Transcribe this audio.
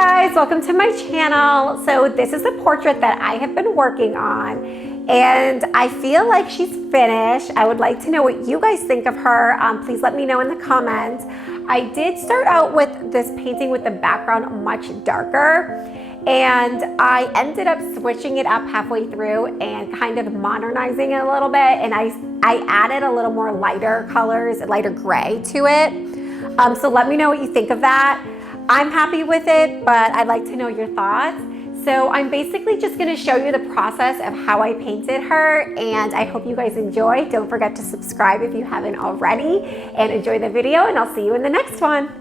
guys, welcome to my channel. So this is a portrait that I have been working on and I feel like she's finished. I would like to know what you guys think of her. Please let me know in the comments. I did start out with this painting with the background much darker, and I ended up switching it up halfway through and kind of modernizing it a little bit, and I added a little more lighter colors, lighter gray to it. So let me know what you think of that. I'm happy with it, but I'd like to know your thoughts. So I'm basically just gonna show you the process of how I painted her, and I hope you guys enjoy. Don't forget to subscribe if you haven't already, and enjoy the video, and I'll see you in the next one.